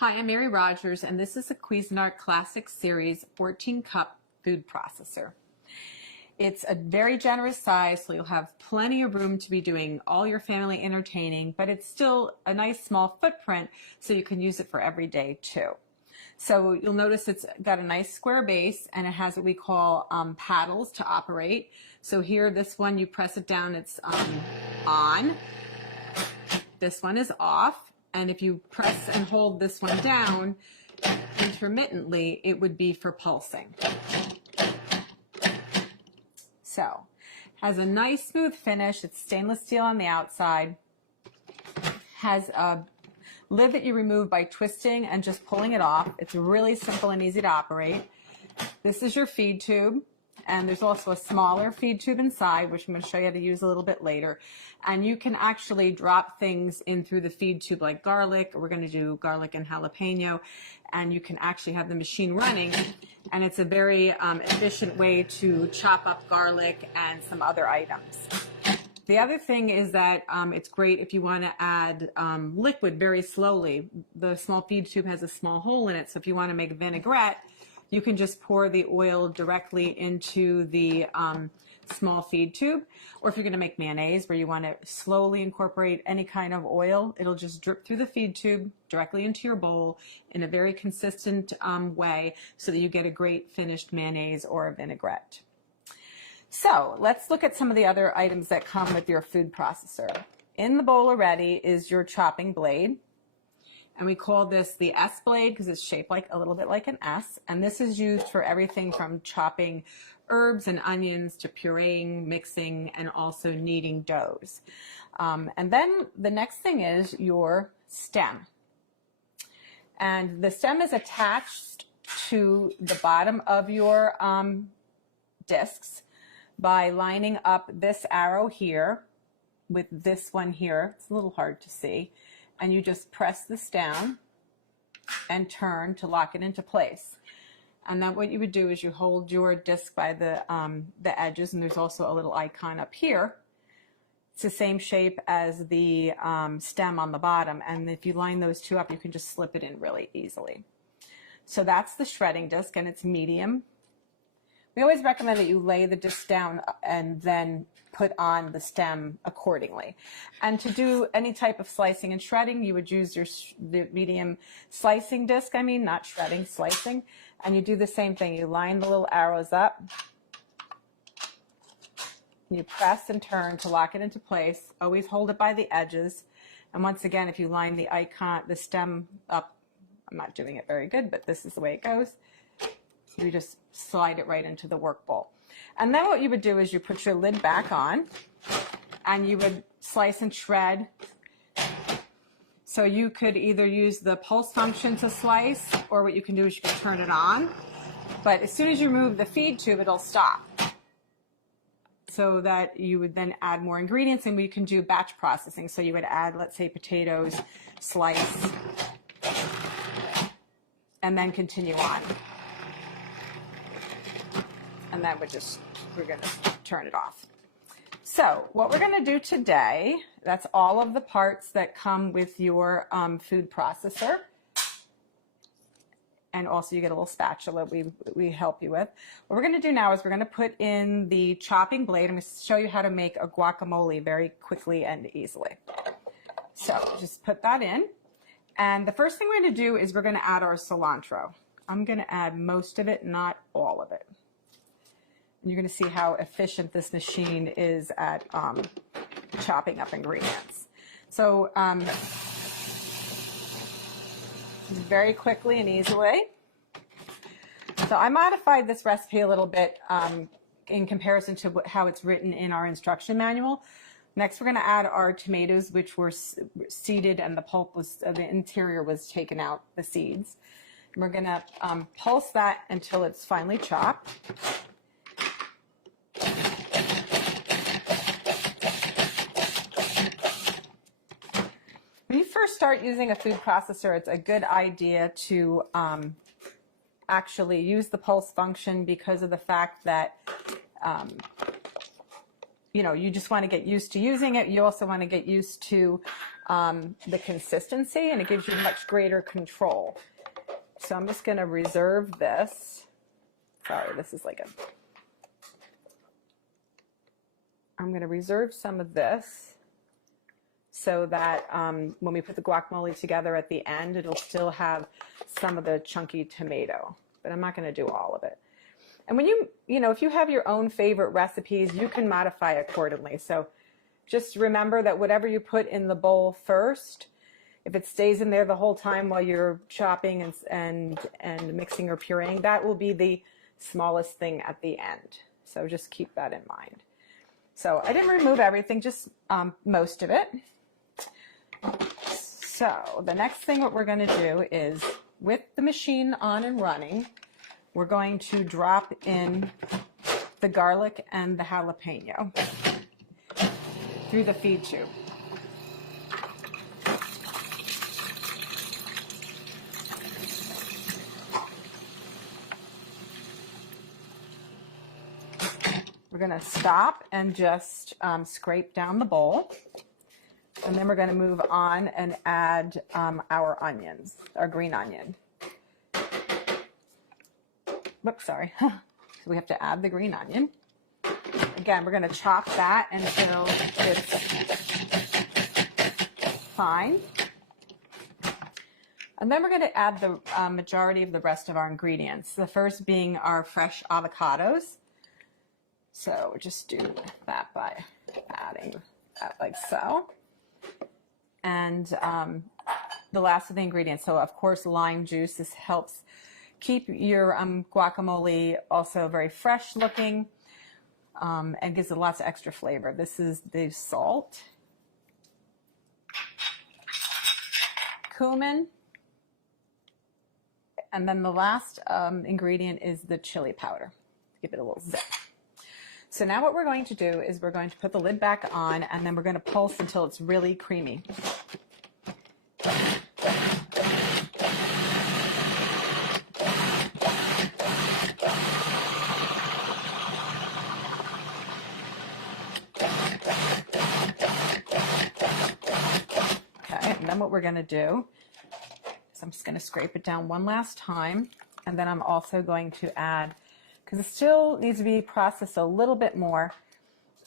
Hi, I'm Mary Rogers, and this is a Cuisinart Classic Series 14-cup food processor. It's a very generous size, so you'll have plenty of room to be doing all your family entertaining, but it's still a nice small footprint, so you can use it for every day too. So you'll notice it's got a nice square base, and it has what we call paddles to operate. So here, this one, you press it down, it's on. This one is off. And if you press and hold this one down intermittently, it would be for pulsing. So, has a nice smooth finish. It's stainless steel on the outside. Has a lid that you remove by twisting and just pulling it off. It's really simple and easy to operate. This is your feed tube. And there's also a smaller feed tube inside, which I'm going to show you how to use a little bit later. And you can actually drop things in through the feed tube like garlic. We're going to do garlic and jalapeno. And you can actually have the machine running. And it's a very efficient way to chop up garlic and some other items. The other thing is that it's great if you want to add liquid very slowly. The small feed tube has a small hole in it, so if you want to make vinaigrette, you can just pour the oil directly into the small feed tube. Or if you're going to make mayonnaise where you want to slowly incorporate any kind of oil, it'll just drip through the feed tube directly into your bowl in a very consistent way so that you get a great finished mayonnaise or a vinaigrette. So let's look at some of the other items that come with your food processor. In the bowl already is your chopping blade. And we call this the S blade because it's shaped like a little bit like an S. And this is used for everything from chopping herbs and onions to pureeing, mixing, and also kneading doughs. And then the next thing is your stem. And the stem is attached to the bottom of your discs by lining up this arrow here with this one here. It's a little hard to see. And you just press this down and turn to lock it into place. And then what you would do is you hold your disc by the edges, and there's also a little icon up here. It's the same shape as the stem on the bottom, and if you line those two up, you can just slip it in really easily. So that's the shredding disc, and it's medium. We always recommend that you lay the disc down and then put on the stem accordingly. And to do any type of slicing and shredding, you would use the medium slicing disc, not shredding, slicing. And you do the same thing. You line the little arrows up. You press and turn to lock it into place. Always hold it by the edges. And once again, if you line the stem up, I'm not doing it very good, but this is the way it goes. You just slide it right into the work bowl. And then what you would do is you put your lid back on and you would slice and shred. So you could either use the pulse function to slice, or what you can do is you can turn it on. But as soon as you remove the feed tube, it'll stop. So that you would then add more ingredients, and we can do batch processing. So you would add, let's say, potatoes, slice, and then continue on. And then we're going to turn it off. So what we're going to do today, that's all of the parts that come with your food processor. And also you get a little spatula we help you with. What we're going to do now is we're going to put in the chopping blade. I'm going to show you how to make a guacamole very quickly and easily. So just put that in. And the first thing we're going to do is we're going to add our cilantro. I'm going to add most of it, not all of it. You're going to see how efficient this machine is at chopping up ingredients. So very quickly and easily. So I modified this recipe a little bit in comparison to how it's written in our instruction manual. Next, we're going to add our tomatoes, which were seeded, and the pulp was, the interior was taken out, the seeds. And we're going to pulse that until it's finely chopped. When you first start using a food processor, it's a good idea to actually use the pulse function because of the fact that you just want to get used to using it. You also want to get used to the consistency, and it gives you much greater control. So I'm just going to reserve this. Sorry, this is like I'm going to reserve some of this so that when we put the guacamole together at the end, it'll still have some of the chunky tomato, but I'm not going to do all of it. And when if you have your own favorite recipes, you can modify accordingly. So just remember that whatever you put in the bowl first, if it stays in there the whole time while you're chopping and mixing or pureeing, that will be the smallest thing at the end. So just keep that in mind. So I didn't remove everything, just most of it. So the next thing what we're going to do is, with the machine on and running, we're going to drop in the garlic and the jalapeno through the feed tube. We're going to stop and just scrape down the bowl. And then we're going to move on and add our onions, our green onion. Whoops, sorry. So we have to add the green onion. Again, we're going to chop that until it's fine. And then we're going to add the majority of the rest of our ingredients. The first being our fresh avocados. So just do that by adding that like so. And the last of the ingredients, so of course lime juice. This helps keep your guacamole also very fresh looking and gives it lots of extra flavor. This is the salt, cumin, and then the last ingredient is the chili powder. Give it a little zip. So now what we're going to do is we're going to put the lid back on, and then we're going to pulse until it's really creamy. Okay, and then what we're going to do is I'm just going to scrape it down one last time, and then I'm also going to add, because it still needs to be processed a little bit more.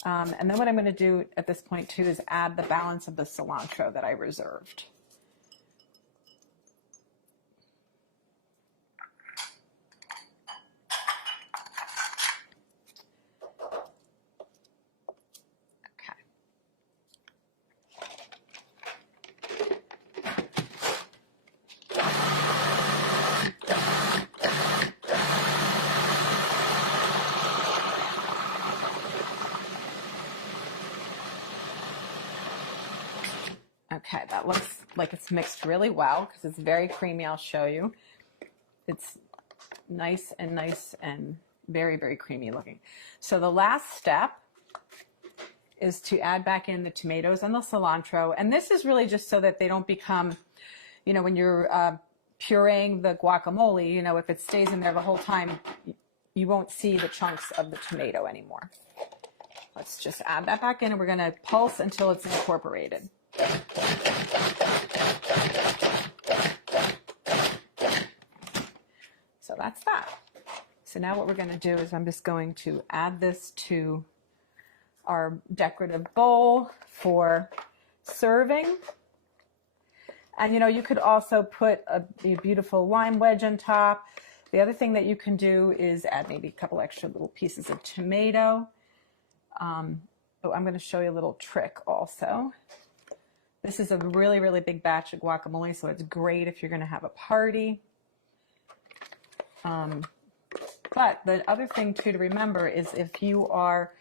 And then what I'm going to do at this point too is add the balance of the cilantro that I reserved. Okay, that looks like it's mixed really well because it's very creamy. I'll show you. It's nice and very, very creamy looking. So the last step is to add back in the tomatoes and the cilantro. And this is really just so that they don't become, when you're pureeing the guacamole, if it stays in there the whole time, you won't see the chunks of the tomato anymore. Let's just add that back in, and we're going to pulse until it's incorporated. So that's that. So now what we're going to do is I'm just going to add this to our decorative bowl for serving. And you could also put a beautiful lime wedge on top. The other thing that you can do is add maybe a couple extra little pieces of tomato. I'm going to show you a little trick also. This is a really, really big batch of guacamole, so it's great if you're going to have a party. But the other thing too to remember is if you are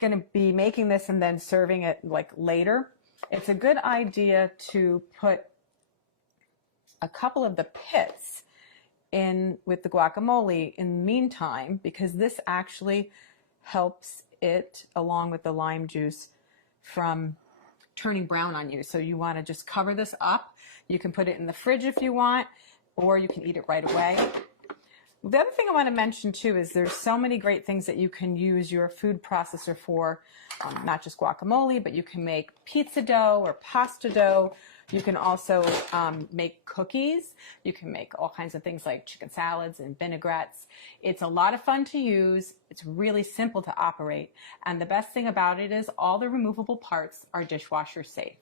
going to be making this and then serving it like later, it's a good idea to put a couple of the pits in with the guacamole in the meantime, because this actually helps it, along with the lime juice, from turning brown on you. So you want to just cover this up. You can put it in the fridge if you want, or you can eat it right away. The other thing I want to mention too is there's so many great things that you can use your food processor for, not just guacamole, but you can make pizza dough or pasta dough. You can also make cookies. You can make all kinds of things like chicken salads and vinaigrettes. It's a lot of fun to use. It's really simple to operate. And the best thing about it is all the removable parts are dishwasher safe.